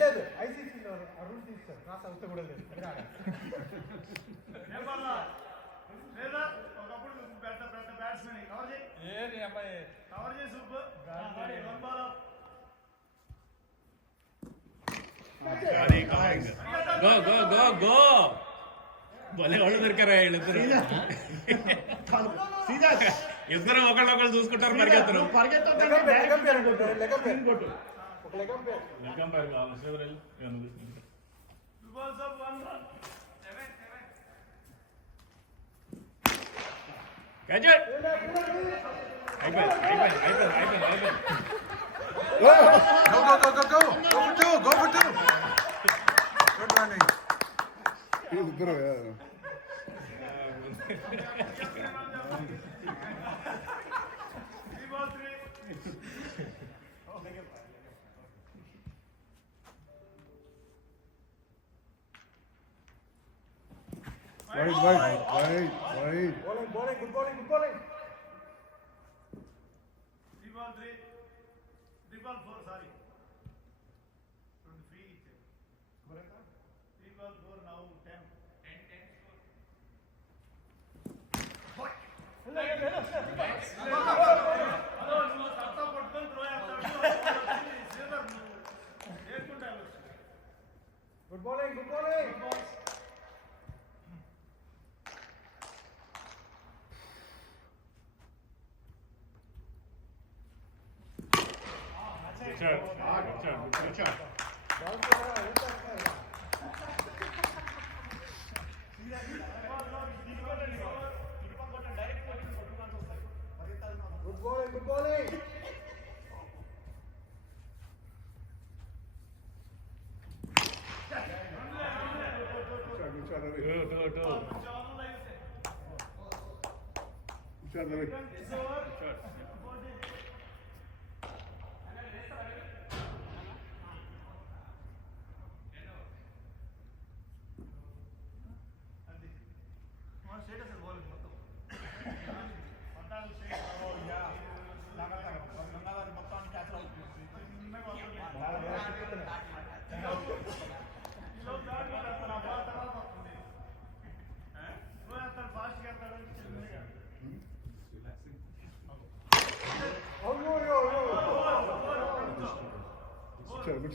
లేదు ఐసీసీలో రూల్ తీస్తారు క్రాస్ అవుతే కూడా లేదు లేదా ఒకప్పుడు పెద్ద పెద్ద బ్యాట్స్మెన్ కవర్ చేయి ఏది అబ్బాయి కవర్ చేయి super go go go go భలే వాళ్ళు దొరికారా వీళ్ళిద్దరు ఇద్దరు ఒకళ్ళొకళ్ళు చూసుకుంటారు పరిగెత్తరు Go for two. Good running. He's good. Wait. Bowling, good bowling. 3 ball 3. 3 ball 4, sorry. From free each. 3 ball 4 now 10. 10. Good bowling. Good shot. Good bowling.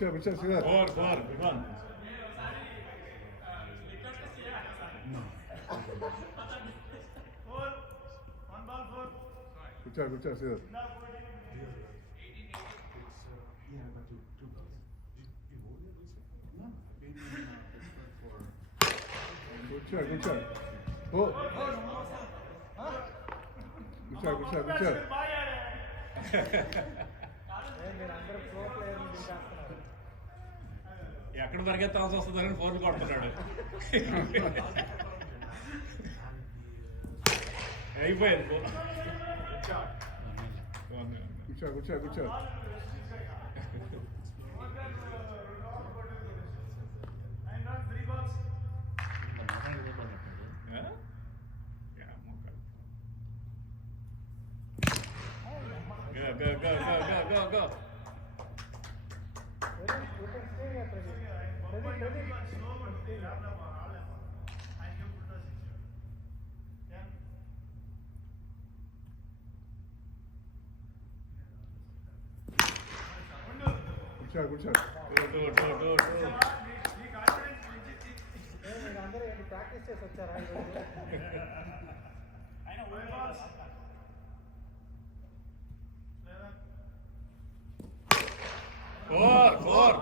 Good shot, see that? Four, good one. 4. 1 ball 4. Good shot, see that? Good shot. Oh. Good shot. ఎక్కడ పరిగెత్తాల్సి వస్తుందని phone కొడుతున్నాడు అయిపోయింది Good shot. Go. Good shot. అందరూ practice చేసి వచ్చారా Four.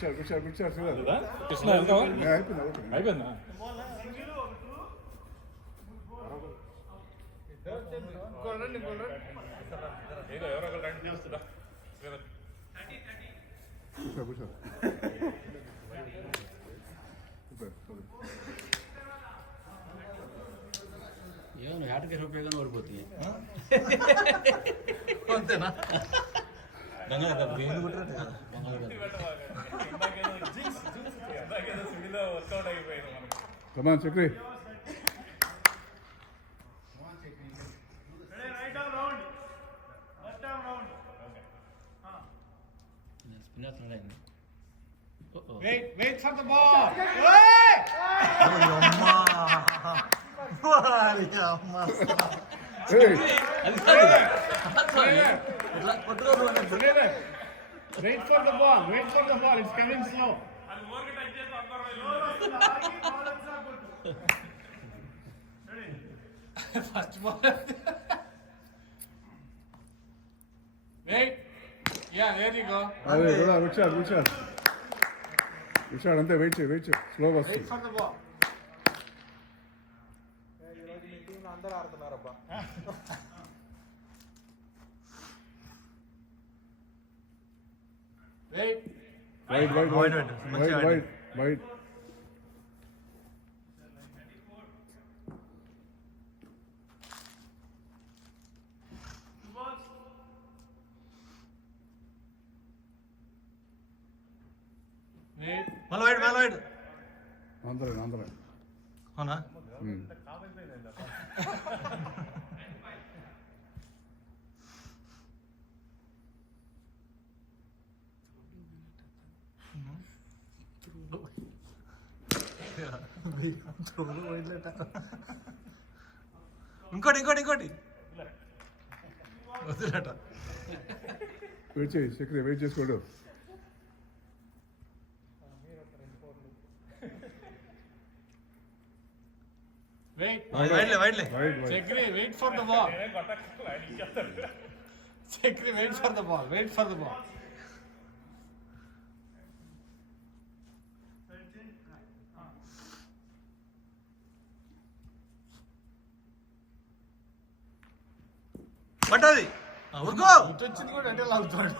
Good shot, see that? Krishna వెళ్తావా అయిపోయిందా? అయిపోయిందా ఏదో ఎవరో ఒకరు రండి చేస్తున్నా Good shot. Super. నువ్వు హ్యాట్కి రూపాయలు ఓడిపోతుంది. అంతేనా? గంగాధర్ దేని కొట్టారు కదా. Come on, Chakri. Ready, right arm round. Left arm round. Spinner చూడండి. Wait for the ball. Hey, అది కాదు. Wait for the ball. Wait for the ball. It's coming slow. First ball. Wait. Yeah, there you go. అదే కూడా విచార్ అంతే wait చేయి స్లోగా Wait వస్తుంది. for the ball. అందరూ ఆడుతున్నారబ్బా. Wait. Wide Wait. మళ్ళీ వైడ్. ఆంధ్ర అవునా? ఇంకోటి వదిలేట. వెయిట్ చేయి చక్రి వెయిట్ చేసుకోడు. Wait. వైడ్లే. Wide Chakri, wait for the ball. Chakri, wait for the ball. Wait for the ball. పట్టది ఊరుకో. వచ్చింది కూడా అంటే లాగుతాడు.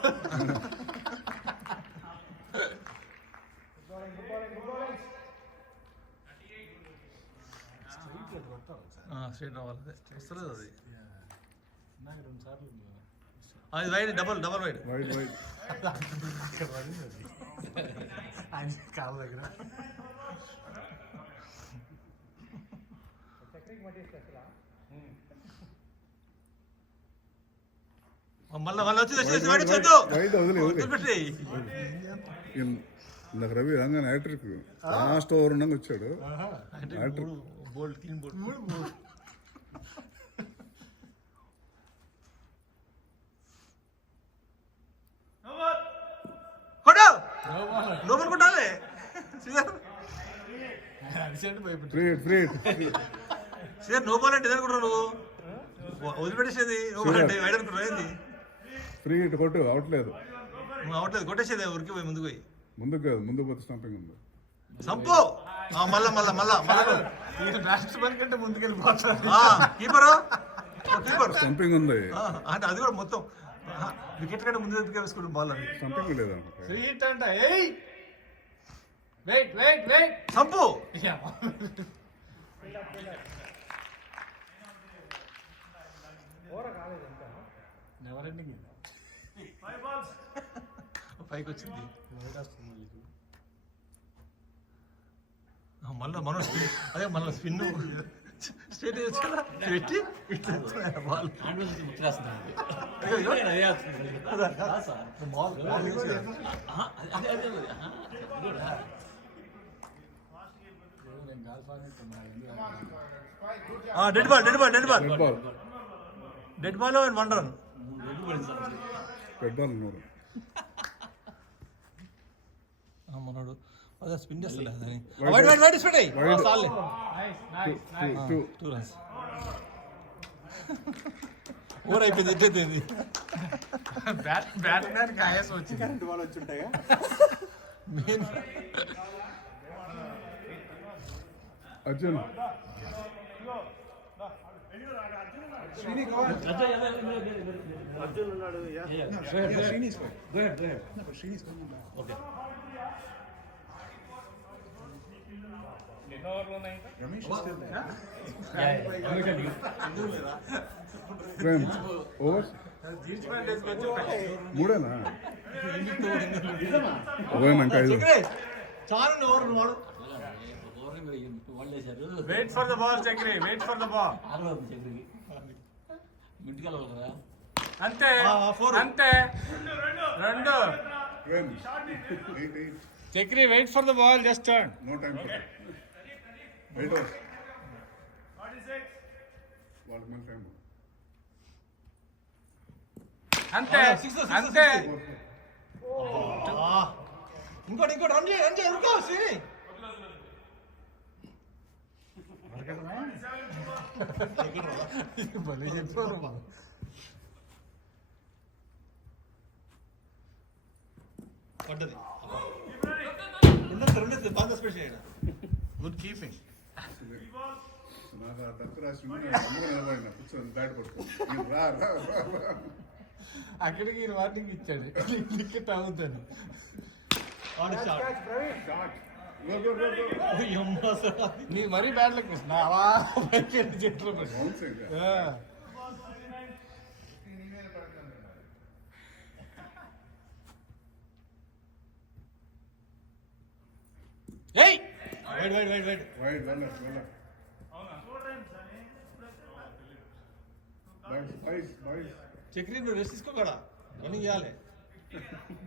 స్ట్రైట్ రావాలి. వస్తలేదు అది. అది వైడ్ డబల్ వైడ్. వైడ్ ఆయన కాళ్ళ దగ్గర మళ్ళీ వచ్చి వైడ్ వచ్చేద్దు. వైడ్ వదిలే వదిలిపెట్టి. ఇందాక Ravi Rangan hat-trick last over ఉండగా వచ్చాడు. Bowled clean bowled. కొట్టు. లోపల కొట్టాలి. అరిచాడు భయపడి. ఫ్రీ నో బాల్ అంటే అనుకుంటావు నువ్వు? వదిలిపెట్టేసేది నో బాల్ అంటే వైడ్ అనుకుంటావు ఏంది? ఫ్రీ హిట్ కొట్టు అవట్లేదు. నువ్వు అవట్లేదు, కొట్టేసేది ఉరికి పోయి ముందుకు పోయి. ముందుకు కాదు ముందుకు పోతే స్టంపింగ్ ఉంది. సంపు. మళ్ళా బ్యాట్స్మెన్ కంటే ముందుకెళ్ళిపోతాడు. కీపర్ స్టంపింగ్ ఉంది. అంటే అది కూడా మొత్తం వికెట్ కంటే ముందు వేసుకుంటాం బాల్ అని. స్టంపింగ్ లేదా ఫ్రీ హిట్ అంట. ఏయ్ వెయిట్ సంపు. Never ending. 5 balls. పైకి వచ్చింది. మళ్ళీ స్పిన్. అదే మళ్ళీ స్పిన్ స్ట్రేట్ వచ్చా పెట్టి బాల్ హ్యాండ్ నుంచి ముట్టేస్తున్నాడు. Dead ball and 1 run. పెద్దాలు ఉన్నారు. మనోడు అదే స్పిన్ చేస్తాడు దాన్ని. వైడ్ స్పిన్ అయ్యి చాలే. 2 runs. ఓవర్ అయిపోయింది. ఎట్టయిపోయింది. బ్యాట్స్మెన్కి ఆయాసం వచ్చింది. కరెంట్ బాల్ వచ్చి ఉంటాయా? Main Arjun Srini, go on. Srini's fine. Go ahead. No, but Srini's coming back. Okay. Ramesh Prem over మూడేనా ఓవేమంటే ఐదు చాలు ఓవర్ వాడు wait for the ball Chakri, wait for the ball. అంతే అంతే. రెండు. Prem 8 Chakri wait for the ball, just turn. No time for 8 hours వాళ్ళకి మన టైం అంతే అంతే. ఇంకోటి రన్ చేయి ఉరుకో శ్రీని. భలే చెప్పారు. పడ్డది రెండు బాగా స్పెషల్. Good keeping. నాకు ఆ తక్కువ రాసి నిలబడిన కూర్చొని బ్యాట్ పట్టుకో రా రా రా. అక్కడికి ఈయన వార్నింగ్ ఇచ్చాడు, వికెట్ అవుతుంది. నీ మరీ బ్యాడ్ లక్ కృష్ణ, అలా చేతిలో పెట్టి. బౌన్స్ ఇంకా ఏయ్ వైడ్ వైడ్ వెళ్ళ బాయ్స్ చక్రి నువ్వు రెస్ట్ తీసుకో కదా, రన్నింగ్ చేయాలి.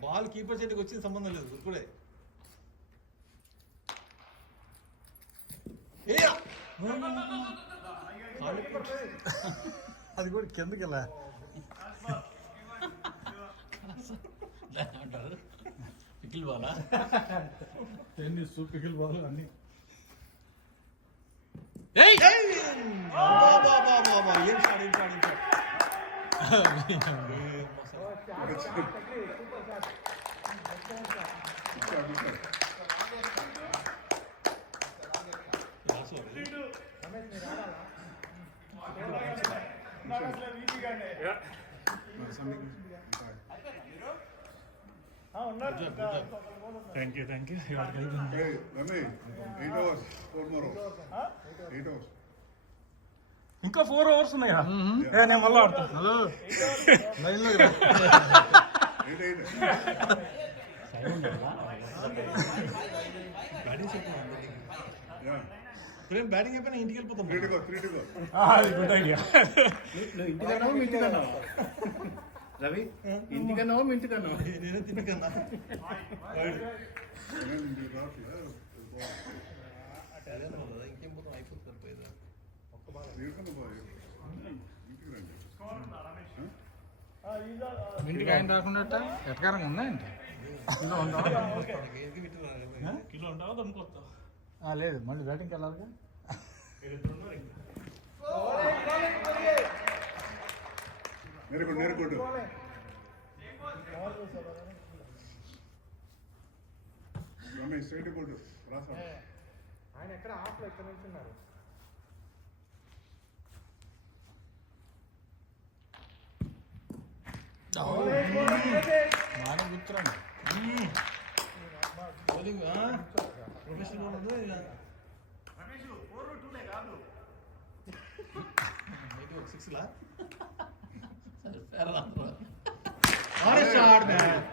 బాల్ కీపర్ చేతికి వచ్చిన సంబంధం లేదు ఇప్పుడే. అది కూడా కిందకి వెళ్ళా. Pickle Bala tennis pickle ball అన్ని. ఏం shot. Thank you Ramesh 8 hours 4 more hours 8 hours ఇంకా 4 hours ఉన్నాయి కదా. నేను మళ్ళీ ఆడతాను. హలో లైన్లో 8 ప్రేమ్ బ్యాటింగ్ అయిపోయినా ఇంటికి వెళ్ళిపోతాం. 3 to go అది గుడ్ ఐడియా. రవి ఇంటికన్నా మీ ఇంటికన్నా నేనే తిండికన్నా. ఇంకేం పోతాం, అయిపోతుంది సరిపోయేదా. ఇంటికి ఆయన రాకుండా ఎటకారంగా ఉందా ఏంటి? కిలో ఉంటావా దమ్ముకొస్తావా? లేదు, మళ్ళీ బ్యాటింగ్కి వెళ్ళాలిగా. నేర్కొట్టు రమేష్ సైడ్ కొట్టు రాసా. ఆయన ఎక్కడ ఆఫ్లో ఎక్కడ నిల్చున్నారు? బాగా గుర్తురండి. బౌలింగ్ ప్రొఫెషనల్ సిక్స్లా షాట్ మ్యాన్.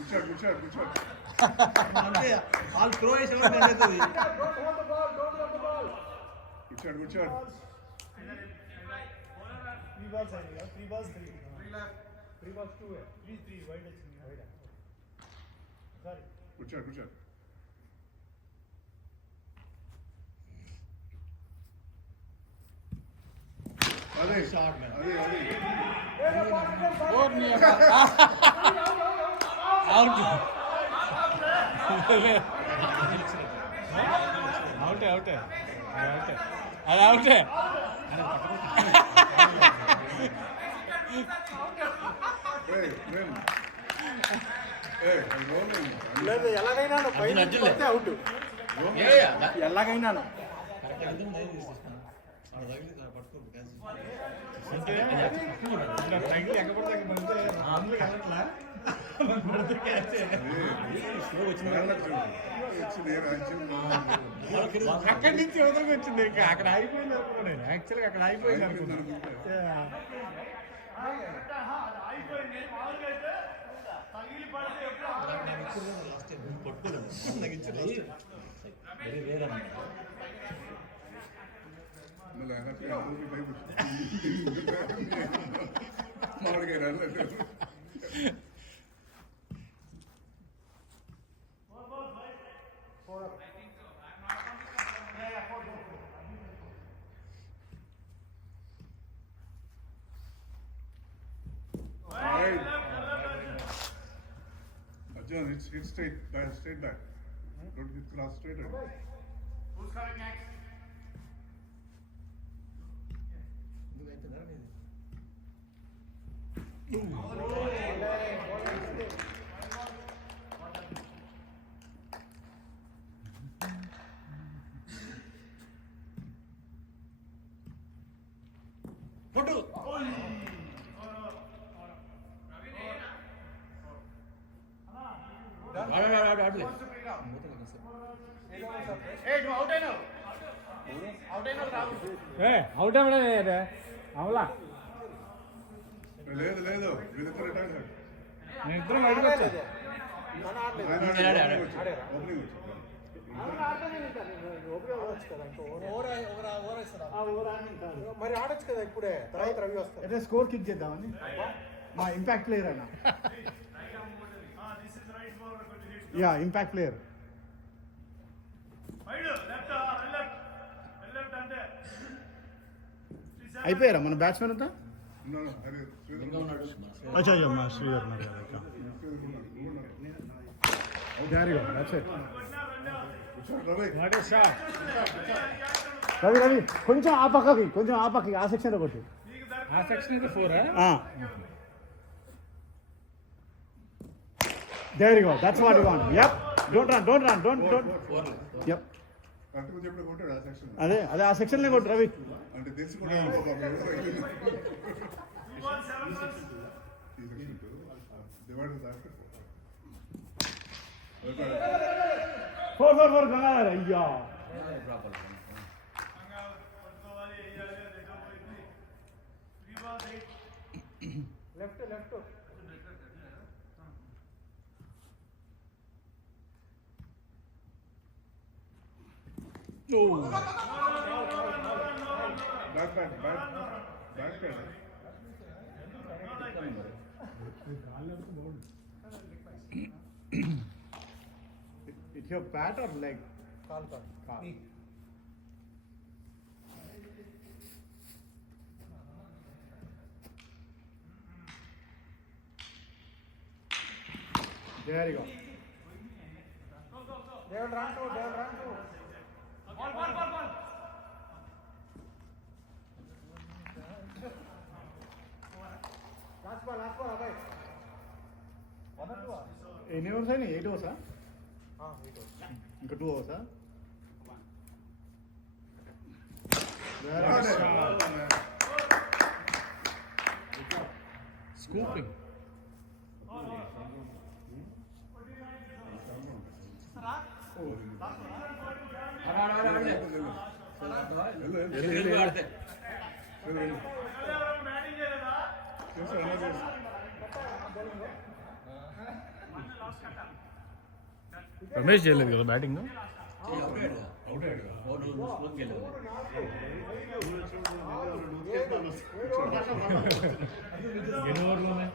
కూర్చోడు అంటే వాళ్ళు త్రో వేసేవాళ్ళు అవుతుంది. కూర్చోడు 3 balls అయినాయి. 3 balls 3 balls 2 3 వైడ్ వచ్చింది. వైడ్ సారీ కూర్చోడు అదే షాట్ మ్యాన్. అదే అవుటే అవుటే అది అవుటే. ఎలాగైనా అవుట్, ఎలాగైనా తగిలి ఎక్కబడితే స్లో వచ్చింది వచ్చింది అక్కడి నుంచి యువతకు వచ్చింది ఇంకా అక్కడ అయిపోయింది అనుకున్నాను యాక్చువల్గా అక్కడ అయిపోయింది అనుకున్నాను అయిపోయింది మామూలుగా అయితే తగిలి పడితే ఎప్పుడు పట్టుకోలేదు వేరే మళ్ళీ మామిడికాయ రాలేదు Arjun, it's straight back. Don't get cross straight. Who's coming next? Photo out అవలా లేదు లేదు వీళ్ళిద్దరు రిటైర్ నేను ఇద్దరం బయటకు వచ్చా ఓపెనింగ్ మరి ఆడొచ్చు కదా ఇప్పుడే తర్వాత రవి వస్తారు అయితే స్కోర్ కిక్ చేద్దామని మా ఇంపాక్ట్ ప్లేయర్ అన్న This is right for hit. Yeah impact player Right, left, left and there. అయిపోయారా మన బ్యాట్స్మెన్ అంతా అదే అచ్చా అయ్యా మా శ్రీగారు రవి రవి కొంచెం ఆ పక్కకి ఆ సెక్షన్ లో కొట్టు ఆ సెక్షన్ అయితే 4 There you go. That's what you want. Yep. Don't run. Yep. కరెక్ట్గా చెప్పి కొట్టాడు ఆ సెక్షన్ అదే ఆ సెక్షన్ లో కొట్టు రవి అంటే తెలిసి కూడా డివైడ్ ఫోర్ గంగాధర్ అయ్యా left back It's your bat or leg? Call There you go. దేవుడు రాంటు లాస్ట్ బాల్ అబ్బాయి 1 or 2 ఎన్ని ఓవర్స్ అయినా 8 ఓవర్సా ఇంకా 2 ఓవర్సా స్కూపింగ్ రమేష్ చేయలేదు కదా బ్యాటింగ్ ఎన్ని ఓవర్లోనే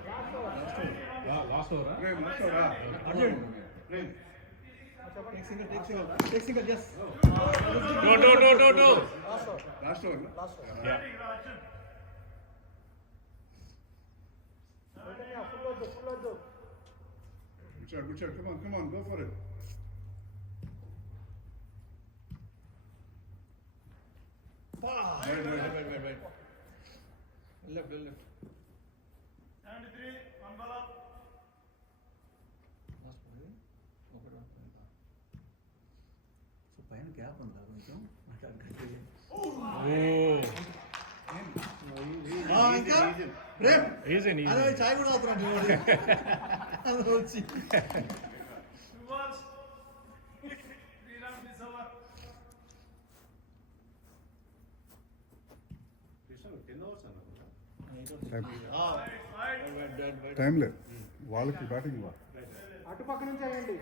లాస్ట్ ఓవరా last over Good shot. Come on, go for it. Right. Left. 73, one ball up. పైన గ్యాప్ ఉందా కొంచెం ఓ ఇంకా ప్రేమ్ Easy, easy. అదే చాయ్ కూడా అవుతున్నాడు వచ్చి Two balls. 3 runs this over. Wide. Time లేదు వాళ్ళకి బ్యాటింగ్ ఇవ్వాలి. అటు పక్క నుంచి అయ్యండి.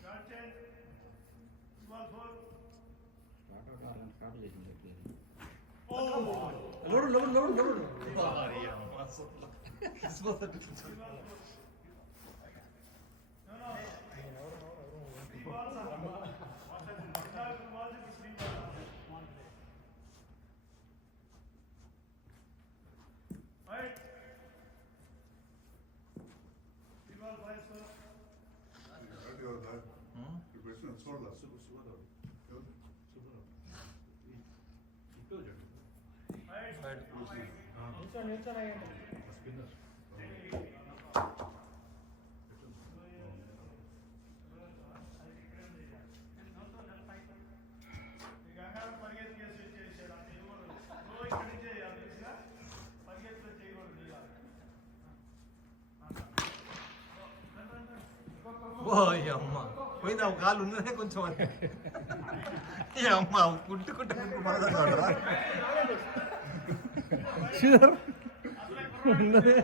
Short change. Ball 4. Load load load load Right. 3 ball 5 sir. చూడాలి Right. నిల్చొని అయ్యండి. ఈ గంగారం పరిగెత్తి చేసి చేసాడు అంటే నువ్వు ఇక్కడి నుంచి చేయాలి తెలిసినా పరిగెత్తులో చేయకూడదు నీలా. ఓ అమ్మ పోయింది ఆ కాలు ఉన్నదే కొంచెం అని ఈ అమ్మ కుట్టుకుంటే పడదా ఉన్నదే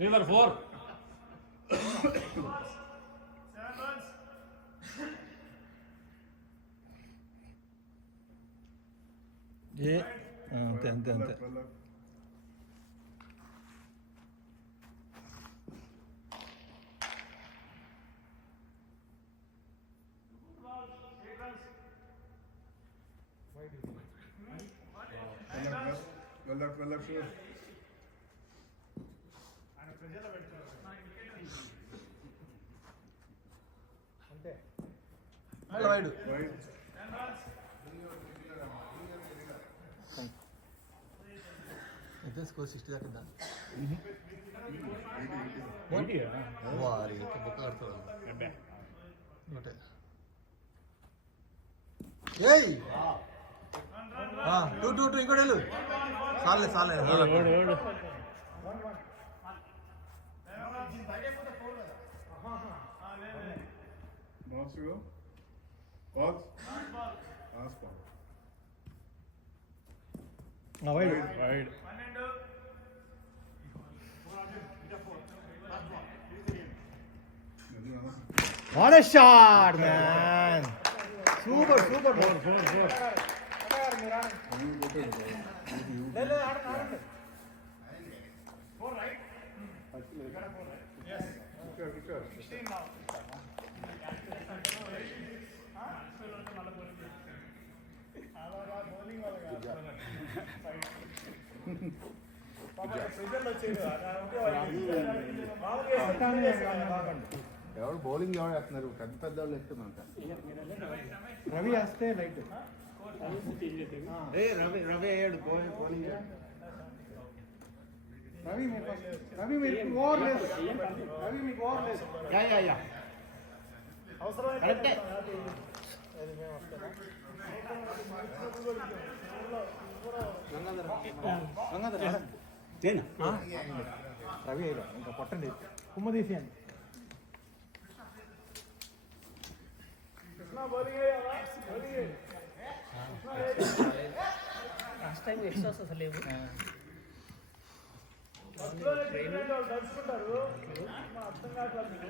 River 4. 7 runs. ఏ అంతే అంతే అంతే వెళ్ళచ్చు ఆయన ప్రజల్లో పెట్టుకున్నారు. అంతే. Wide 10 10 runs. అయితే స్కోర్ 60 దాకా India. వారి బుక్క కడతారు ఒకటే ఏయ్ టూ టూ టూ ఇంకోటి వెళ్ళు చాలే చాలే Wants to go? Balls? Last ball. Wide Wide. 12. What a shot man super super 4. అన్నగారు మీరు ఆడండి. లేదు, లేదు, ఆడండి, ఆడండి. 4 right? Yes. 16 now. బౌలింగ్ వాళ్ళ కాదు. ప్రెజర్లు వచ్చేది ఎవరు బౌలింగ్ ఎవరు వేస్తున్నారు పెద్ద పెద్ద వాళ్ళు వేస్తున్నారు రవి వేస్తే లైట్. రవి రవి అయ్యాడు బౌలింగ్ రవి మీరు రవి మీరు ఓవర్ లేదు. రవి మీకు ఓవర్ లేదు. యా అవసరమైతే కరెక్టే. అది మేము వస్తారా? గంగాధర్ ఆడండి. రవి అయ్యాడు ఇంకా కొట్టండి కుమ్మ తీసేయండి. కృష్ణ బౌలింగ్ అయ్యావా? బౌలింగ్ అయ్యి. లాస్ట్ టైం ఎక్స్ట్రాస్ అసలు లేవు. ఫస్ట్లోనే చెప్పినట్టు వాళ్ళు దడుచుకుంటారు. మా అర్థం కావట్లేదు మీకు.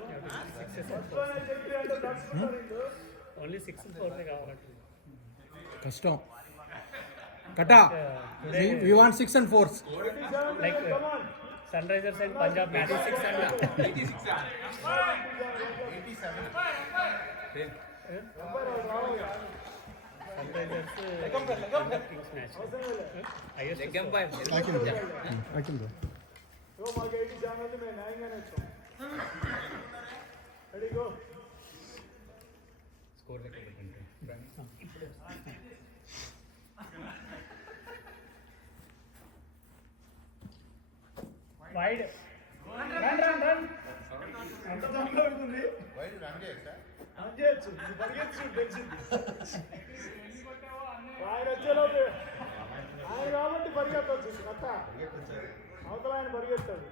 ఫస్ట్లోనే చెప్పినట్టు దడుచుకుంటారు వీళ్ళు. ఓన్లీ 6 4 కావాలి. కష్టం కటా we want 6 and 4 like Sunrisers and Punjab match 6 and 86 Sunrisers Kings match highest so మాకు 80 ఛానల్ మేము న్యాయంగానే వచ్చాం. Ready go. స్కోర్ లెక్క పెట్టండి. వైడ్ రన్ రన్ రన్ ఎంత దమ్ములో ఉంది. Why did you run there, sir? On చేయొచ్చు ఇది పరిగెత్తు తెలిసింది ఆయన వచ్చేలోపు ఆయన కాబట్టి పరిగెత్తవచ్చు కట్ట అవతల ఆయన పరిగెత్తాడు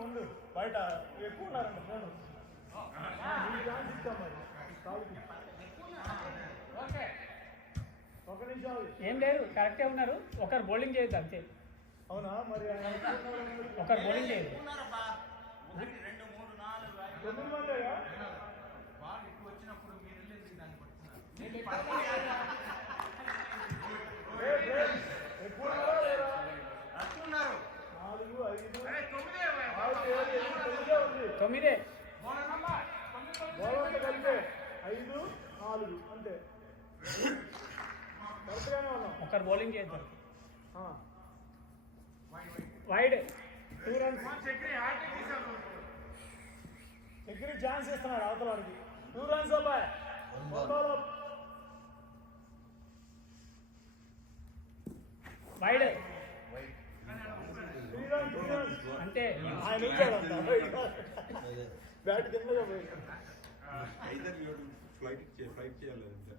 ఉండు బయట ఎక్కువ ఉన్నారంట ఫోన్ ఒక నిమిషం ఏం లేదు కరెక్టే ఉన్నారు ఒకరు బౌలింగ్ చేయొద్దు అంతే అవునా మరి ఒకరు బౌలింగ్ చేయదు 9 మందేగా ఎక్కువ ఉన్నారా లేరా? 4, 5, 6, 7, 8, 9 ఉంది 9 బౌలర్లు కలిపే 5, 4 అంతే కరెక్ట్గానే ఉన్నాం ఒకరు బౌలింగ్ చేయొద్దు ఆ. వైడ్ 2 రన్స్ ఎగ్రీ ఛాన్స్ ఇస్తున్నాడు అవతల వాడికి 2 రన్స్ అబ్బాయి వైడ్ 3 రన్స్ అంతే ఆయన ఉంచాడంట బ్యాట్ కిందగా పోయి ఫ్లైట్ చేయాలి అంతే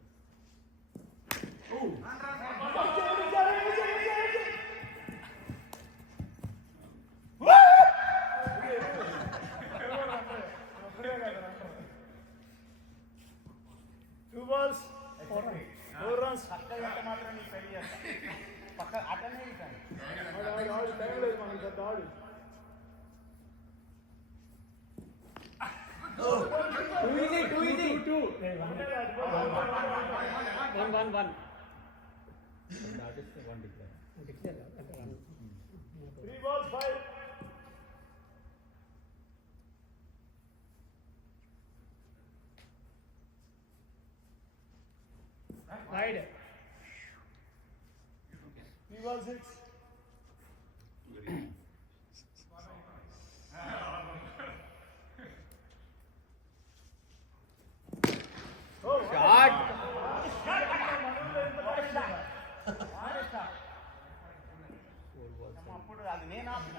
టూ బాల్స్ 4 రన్స్ మాత్రం నీకు పెళ్లి చేస్తా పక్క అటనే ఇస్తాను ఆడు టైం లేదు మనకి పెద్ద ఆడు two easy 1 3 balls 5 wide 3 balls 6 shot అప్పుడు అది నేను ఆపిన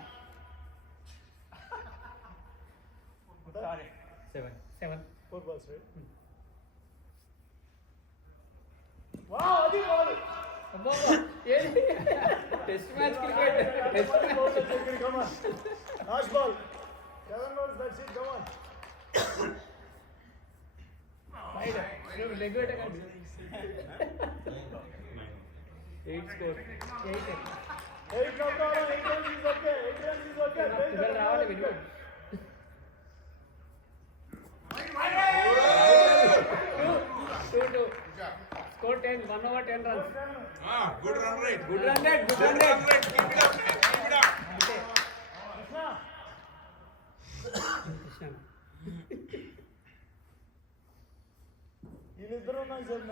సారీ 7 4 balls right wow అది బాల్ అబ్బో ఏంటి test match cricket come on last ball 7 balls that's it come on wide leg పెట్టకండి 8 score 8 8 no problem 8 runs is okay 8 runs is okay ఇవాళ రావాలి విను 2 score 10 1 over 10 runs good run right good run rate అంతే కృష్ణ వీళ్ళిద్దరు ఉన్నాయి sir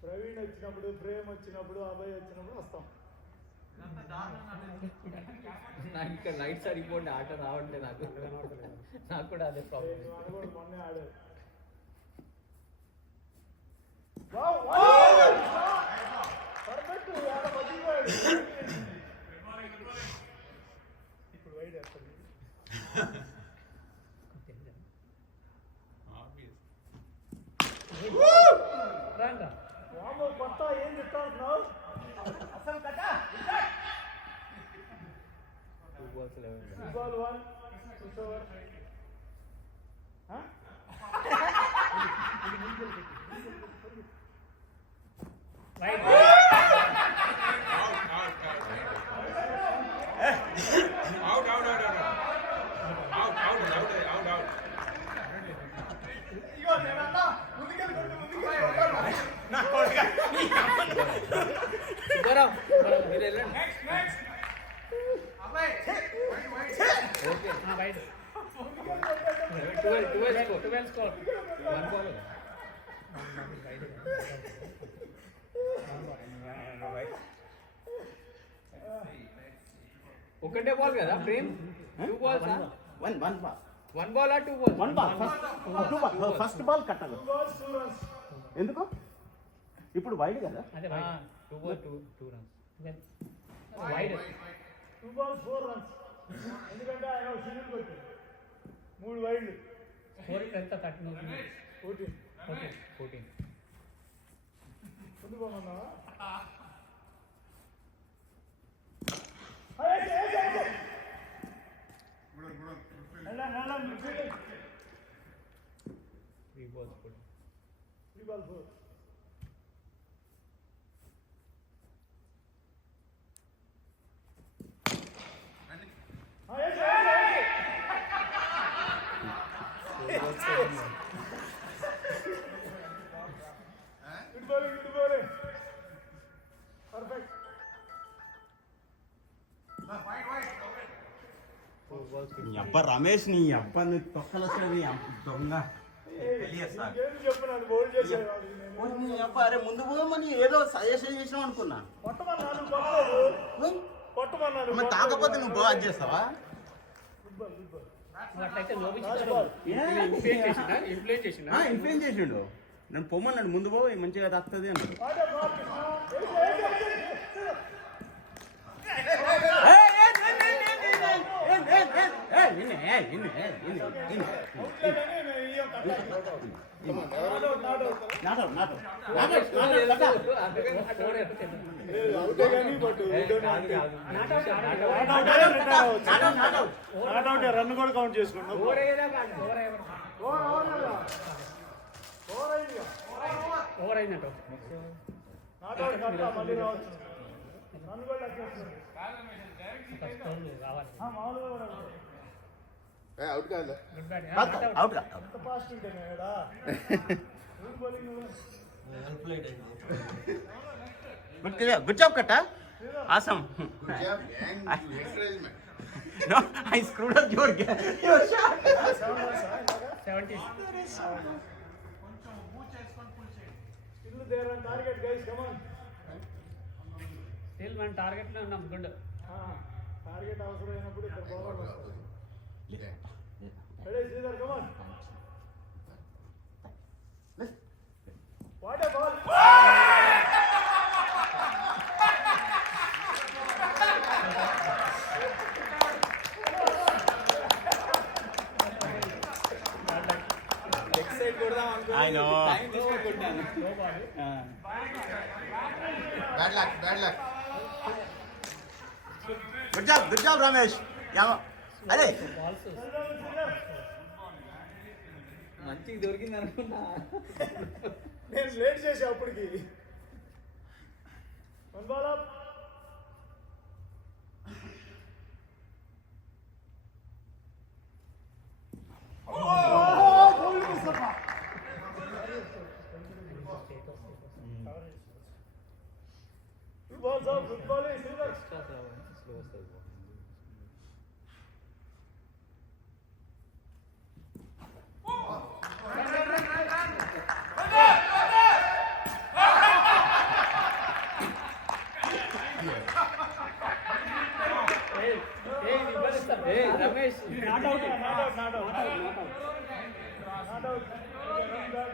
Praveen వచ్చినప్పుడు ప్రేమ్ వచ్చినప్పుడు అభయ్ వచ్చినప్పుడు వస్తాం నాకు ఇక్కడ లైట్ సరిపోండి ఆట రావట్లేదు నాకు కూడా అదే ప్రాబ్లం మొన్నే ఆడారు పర్ఫెక్ట్ ఇప్పుడు వైడ్ వేస్తుంది రండి రాము కొత్త ఏం చెప్తా ఉంటున్నావు అసలు కట్ట 2 balls 11 ball 1 2 over right Subbarao మీరు వెళ్ళండి ఓకే వైడ్ 12 స్కోర్ 1 బాల్ ఒకటే బాల్ కదా Prem 2 balls one ball 1 ball or 2 balls one ball first ball కట్టాలి ఎందుకు ఇప్పుడు వైడ్ కదా అదే 2 balls 2 runs wide 2 balls 4 runs. ఎందుకంటే ఆయన సింగిల్ కొట్టాడు 3 వైడ్లు 4 ఎంత 13 14. 14 ముందు పోమన్నావా Three balls put. 3 balls 4. Good bowling. Perfect. 4 balls నీ అబ్బా రమేష్ నీ అబ్బా నీ తొక్కలు వస్తుంది దొంగ ఏం చెప్పినాను బౌల్ చేసేవాడు నేను. నీ అబ్బా అరే ముందు పోమని ఏదో సజెషన్ చేసినావు అనుకున్నా కొట్టమన్నాను కొట్టలేదు. కొట్టమన్నాను మరి తాకపోతే నువ్వు బాగా చేస్తావా అట్లయితే ఇన్ఫ్లుయెన్స్ చేసిందా ఇన్ఫ్లుయెన్స్ చేసిండు నన్ను పొమ్మన్నాడు ముందు పో మంచిగా తస్తుంది అన్నాడు రన్ కూడా కౌంట్ చేసుకున్నాం ఓవర్ అయిందంట మళ్ళీ రావచ్చు రన్ కూడా లెక్కేస్తుంది రావాలి మామూలుగా కూడా అవుట్ కాదు అవుట్ ఎంత ఫాస్ట్ ఉంటేనే కదా గుడ్ జాబ్ కట్ట awesome encouragement No, I screwed up your shot. 17 Still there on target, guys. Come on. Still మన టార్గెట్ లో ఉన్నాం గుడ్ టార్గెట్ అవసరమైనప్పుడు ఇక్కడ బౌలర్ వస్తారు. Ready, Sridhar, come on. What a ball. I know. Bad luck Good job, Ramesh. అరే balls మంచిగా దొరికింది అనుకున్నా. నేను లేట్ చేసా అప్పటికి. One ball up. Two balls up. Good bowling, Sridhar. Slow వస్తుంది Ramesh Not out. Not out. Run back.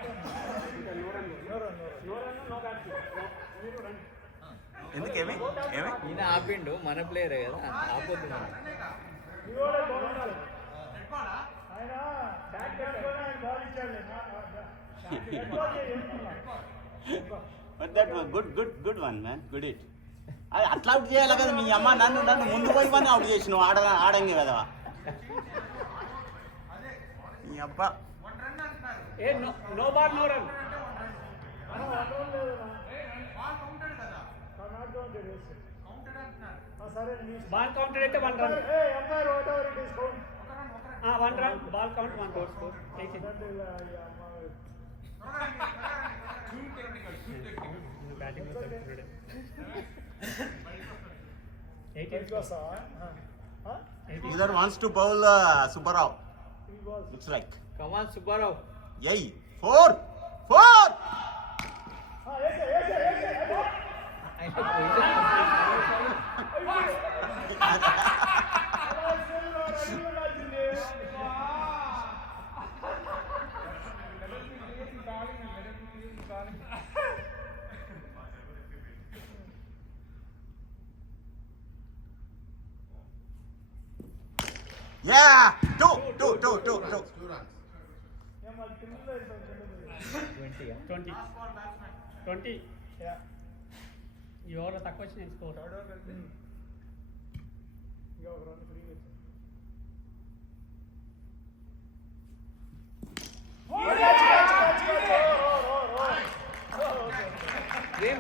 No run. ఎందుకేమి ఏమి ఈయన ఆపిండు మన ప్లేయరే కదా ఆపోతున్నాడు You are a bowler. ఆయన బ్యాట్ పెట్టుకొని ఆయన బాల్ ఇచ్చాడు. But that good one man good it అది అట్లా అవుట్ చేయాలి కదా మీ అమ్మ నన్ను ముందు పోయి పని అవుట్ చేసినావు ఆడంగి కదా మీ అబ్బా a no ball no run ball counted అయితే 1 run umpire whatever it is count 1 run ball count 1 score 18 batting లో తగ్గుతున్నాడు 18 Either wants to bowl Subbarao. Looks like. Come on Subbarao Yay. 4. Yeah, two. 20. 20. ఈ ఓవర్లో తక్కువ వచ్చినాయి స్కోర్. ఇంకా ఒక run ఫ్రీగా వచ్చింది.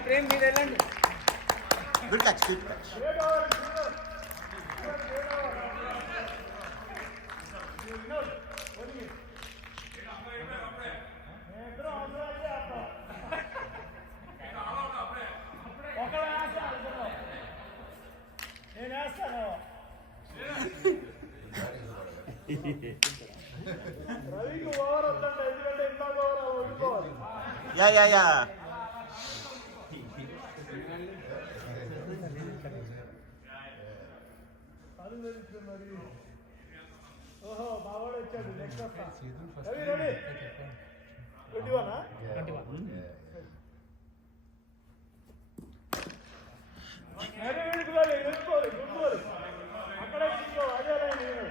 ప్రేమ్ మీరు వెళ్ళండి. Good catch. నేను వేస్తాను. రవికి ఓవర్ వద్దండి, ఎందుకంటే ఇందాక ఓవర్ ఓడిపోవాలి. Yeah. అది తెలుసు మరి. ఓహో బావాడు వచ్చాడు. నెక్స్ట్ వస్తా. రవి రెడీ 21. 21. మరి వెళ్ళిపోవాలి, వెళ్ళిపోవాలి, గుంటూరు అక్కడే తీసుకో. అదే లైన్ నేను.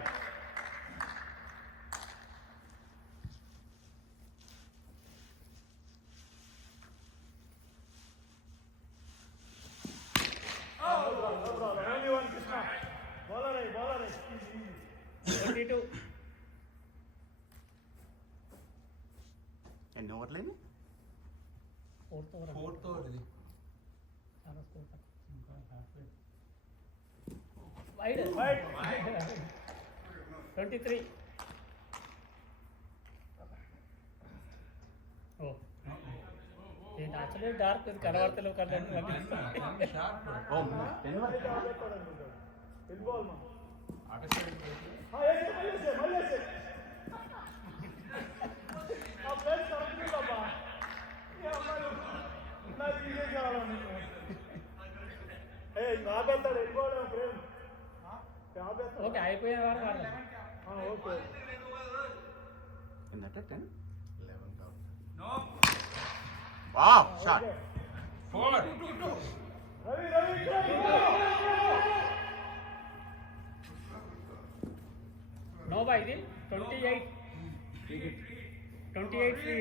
Only one Krishna. బౌలర్ అయ్యి 22. ఎన్ని ఓవర్లు అయినాయి? ఫోర్త్ ఓవర్ ఇది. చాలా స్కోర్ తక్కువ. వైడ్ 23. ఓ ఏంటి యాక్చువల్లీ డార్క్ కనబడతలేవు కదా. Oh, వెళ్ళిపోవాలి మా ఆపేస్తాడు. వెళ్ళిపోవడం ప్రేమ్ ఆపేస్తాడు. ఓకే అయిపోయిన వారు వాడదాం. ఓకే ఏంటంటే 10? Wow, shot. నో బై ఇది 28 ఫ్రీ.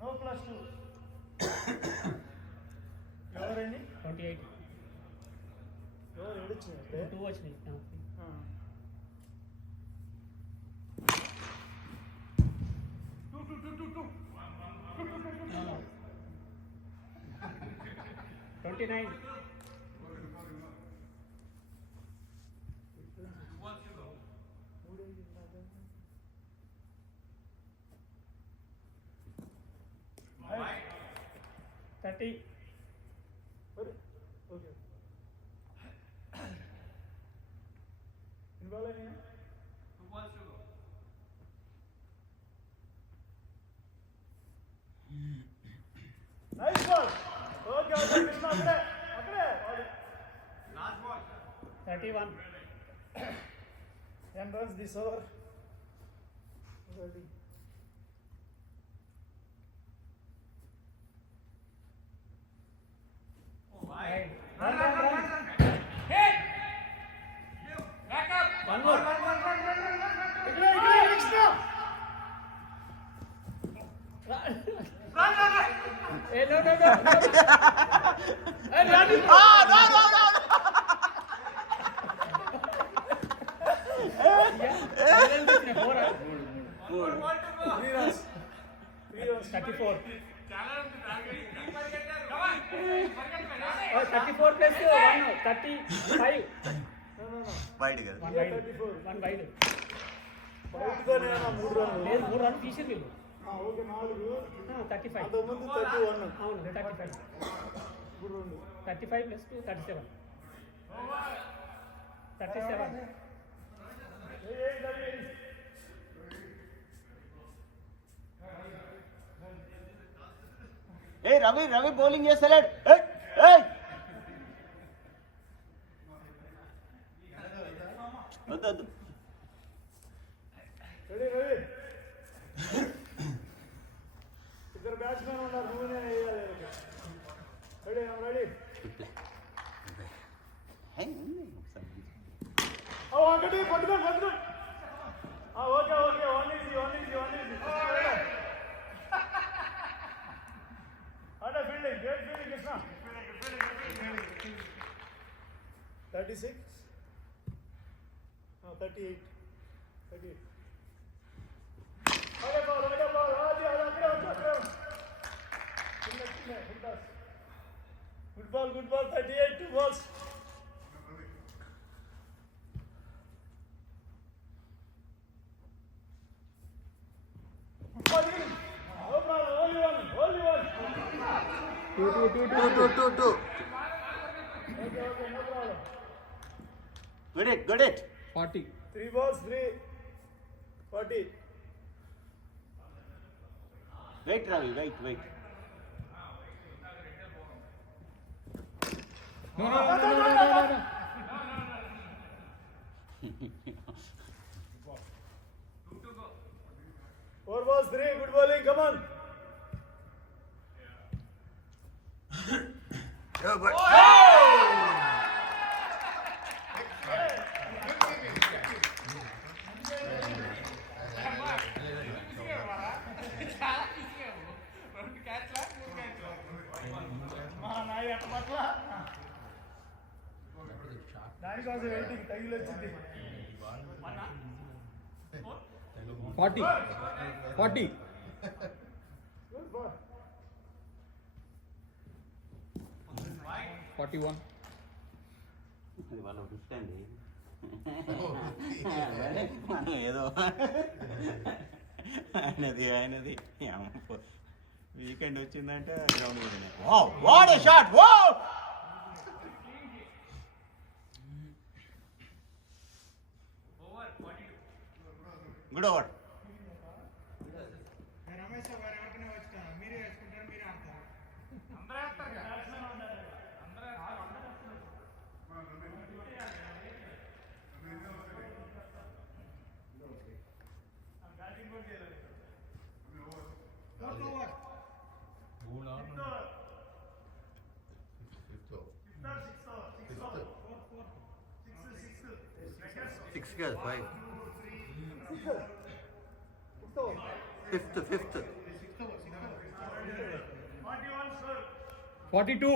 నో +2. ఎవరండి 28. ఎవరు ఏడిచ్చినట్టే 2 వచ్చినాయి. 29. Thirty. ఓకే ఇన్వాల్వ్ అయినా నైస్ బాల్. ఓకే కృష్ణ అక్కడే 31. 10 runs this over. Ready. Run. One more. Hey, no. Hey, run. No. Four. 3 runs. 34. 34 plus 1. 35. No. Wide కదా. 1 wide. 34. 1 wide. బయటతోనే 3 runs. లేదు 3 run తీసింది వీళ్ళు. ఓకే 4. 35. అంతకుముందు 31. అవును 35. ఇప్పుడు 2. 35 plus 2 37. 37. రవి బౌలింగ్ చేస్తలేడు. ఏయ్, ఏయ్. వద్దు రెడీ రెడీ. ఇద్దరు బ్యాట్స్మెన్ ఉన్నారు, నువ్వు నేను వేయాలి. Ready ready. ఒకటి పట్టుకోండి పట్టుకోండి. Okay okay, one easy one easy one easy. అంటే ఫీల్డింగ్, గ్రేట్ ఫీల్డింగ్ కృష్ణ. 36 38 38. అదే బాల్ అది అక్కడే వచ్చా. Good ball 38 2 balls. No problem, only one. Two. Okay, no problem. Good it. 40. 3 balls 3 40. Wait, Ravi, wait. No. 4 balls 3, good bowling, come on. దానికోసం waiting, తగిలి వచ్చింది. 40. Good ball. 41. అది వాళ్ళు చూస్తండి మనం ఏదో ఆయనది వీకెండ్ వచ్చిందంటే ground what a shot. Good over. Ramesh గారు ఎవరికైనా వచ్చి మీరే వేసుకుంటారు, మీరే ఆడతారు. Six guys, 5. Fifth. 42.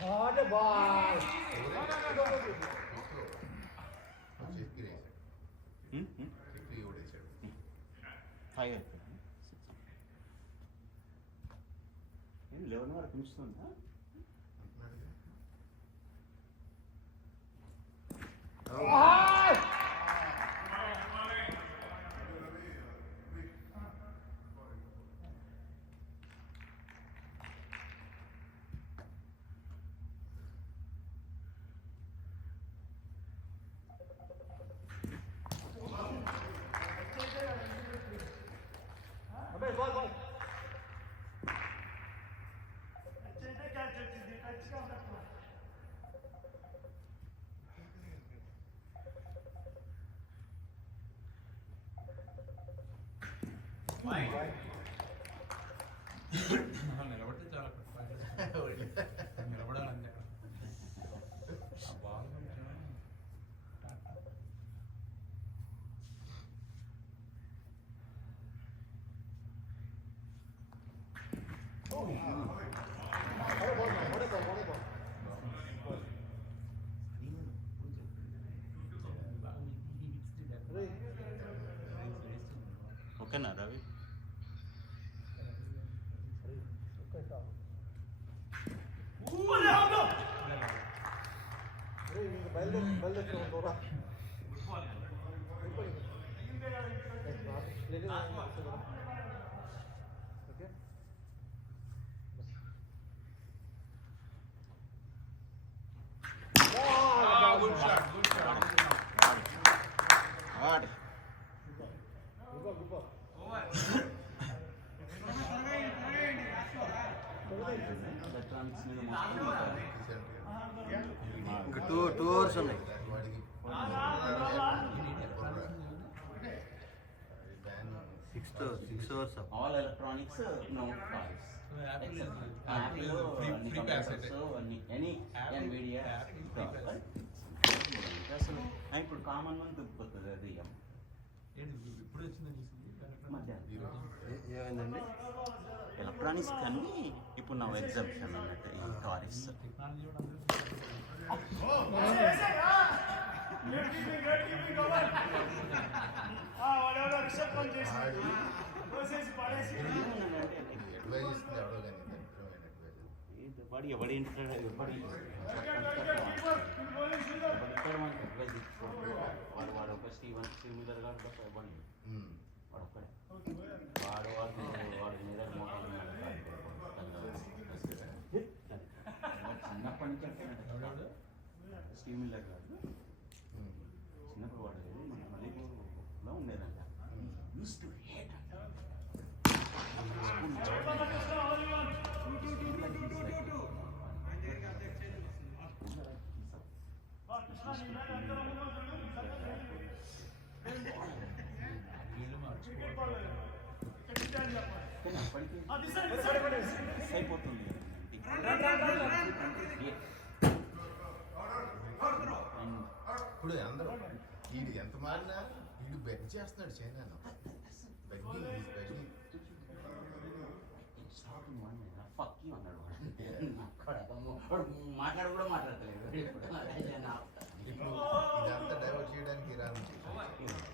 Hadi ball. Five 11 వరకు ఉంచుతుందా? నిలబడితే చాలా నిలబడాలంటే ఓకేనా రవి? Good shot. వాడు ఉంటుంది ఎలక్ట్రానిక్స్ మీద మొత్తం ఇంకా టూ అవర్స్ ఉన్నాయి. Six hours. All electronics no calls అసలు ఇప్పుడు కామన్ మంత్ దొరికిపోతుంది అది ఏమైందండి? ఎలక్ట్రానిక్స్ కానీ ఇప్పుడు నా ఎగ్జామ్షన్ అన్నట్టు ఈ టారిఫ్స్ వాడెవడో రిషబ్ పని చేసి కోసేసి పడేసి వాడు ఎవడి ఇంటర్ ఎవడి వాడు ఒక స్టీవెన్ శ్రీమిదర్ గారు ఇవ్వండి వాడు ఒక్కడే వాడు మీద చిన్నప్పటి నుంచి స్టీవ్ మిల్లర్ గారు చిన్నప్పుడు వాడు మన మల్లెపూర్లో ఉండేదంట యూస్ టు హేట్ అయిపోతుంది ఇప్పుడు అందరూ వీడు ఎంత మారినా వీడు బెగ్ చేస్తున్నాడు చైనా మాట్లాడు కూడా మాట్లాడతలేదు ఇదంతా డైవర్ట్ చేయడానికి ఇరాన్ డైవర్ట్ చేయడానికి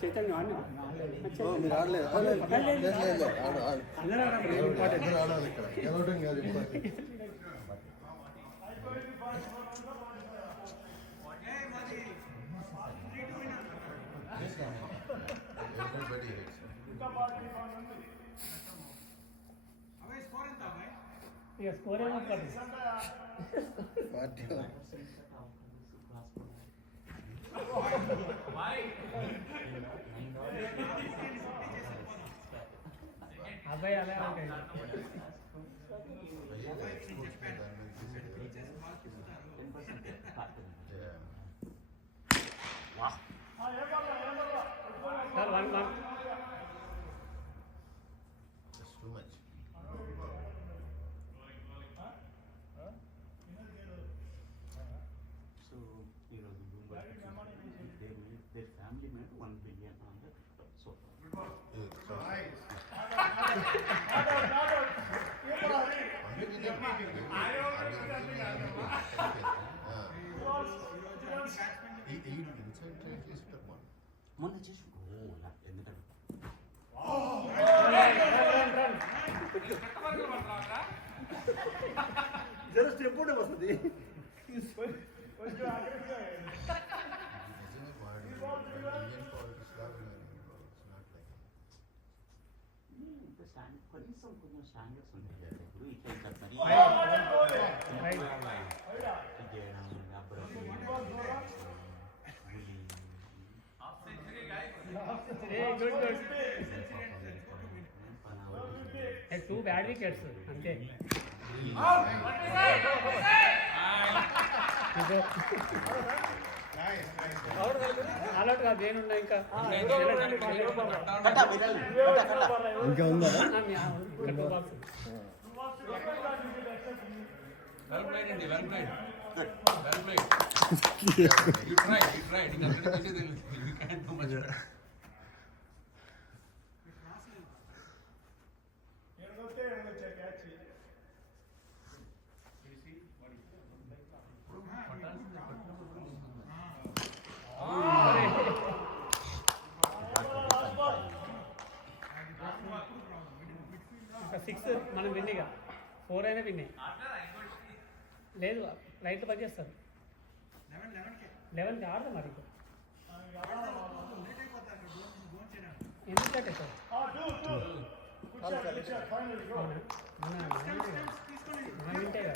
చైతన్య మీరు ఆడలేదు? ఆడాలి ఇక్కడ. గెలవడం కాదు ఇంపార్టెంట్. everybody hates ఇక స్కోర్ ఏమో కాదు. పార్టీ అబ్బాయి అలా ఉంటాయి. Sir 1-1. That's too much. So, their family made $1 billion on the so మొన్న చేసి ఎందుకంటే జర స్టెప్ ఉంటే వస్తుంది. కనీసం కొంచెం స్టాండర్డ్స్ ఉంటాయి ఇప్పుడు ఇట్లా టూ బ్యాడ్ వికెట్స్ అంతే. ఆల్అౌట్ కాదు ఏనున్నా ఇంకా ఇంకా ఉందా? Well played, Andy. Well played. Well played. You tried. You can't do much. ఇంకా 6 మనం విన్నిగా 4 అయినా విన్నే లేదు. రైట్ పని చేస్తారు 11కి ఆడదాం మరి. ఎందుకు కట్టేస్తారు ఫైనల్ గో మన వింటే కదా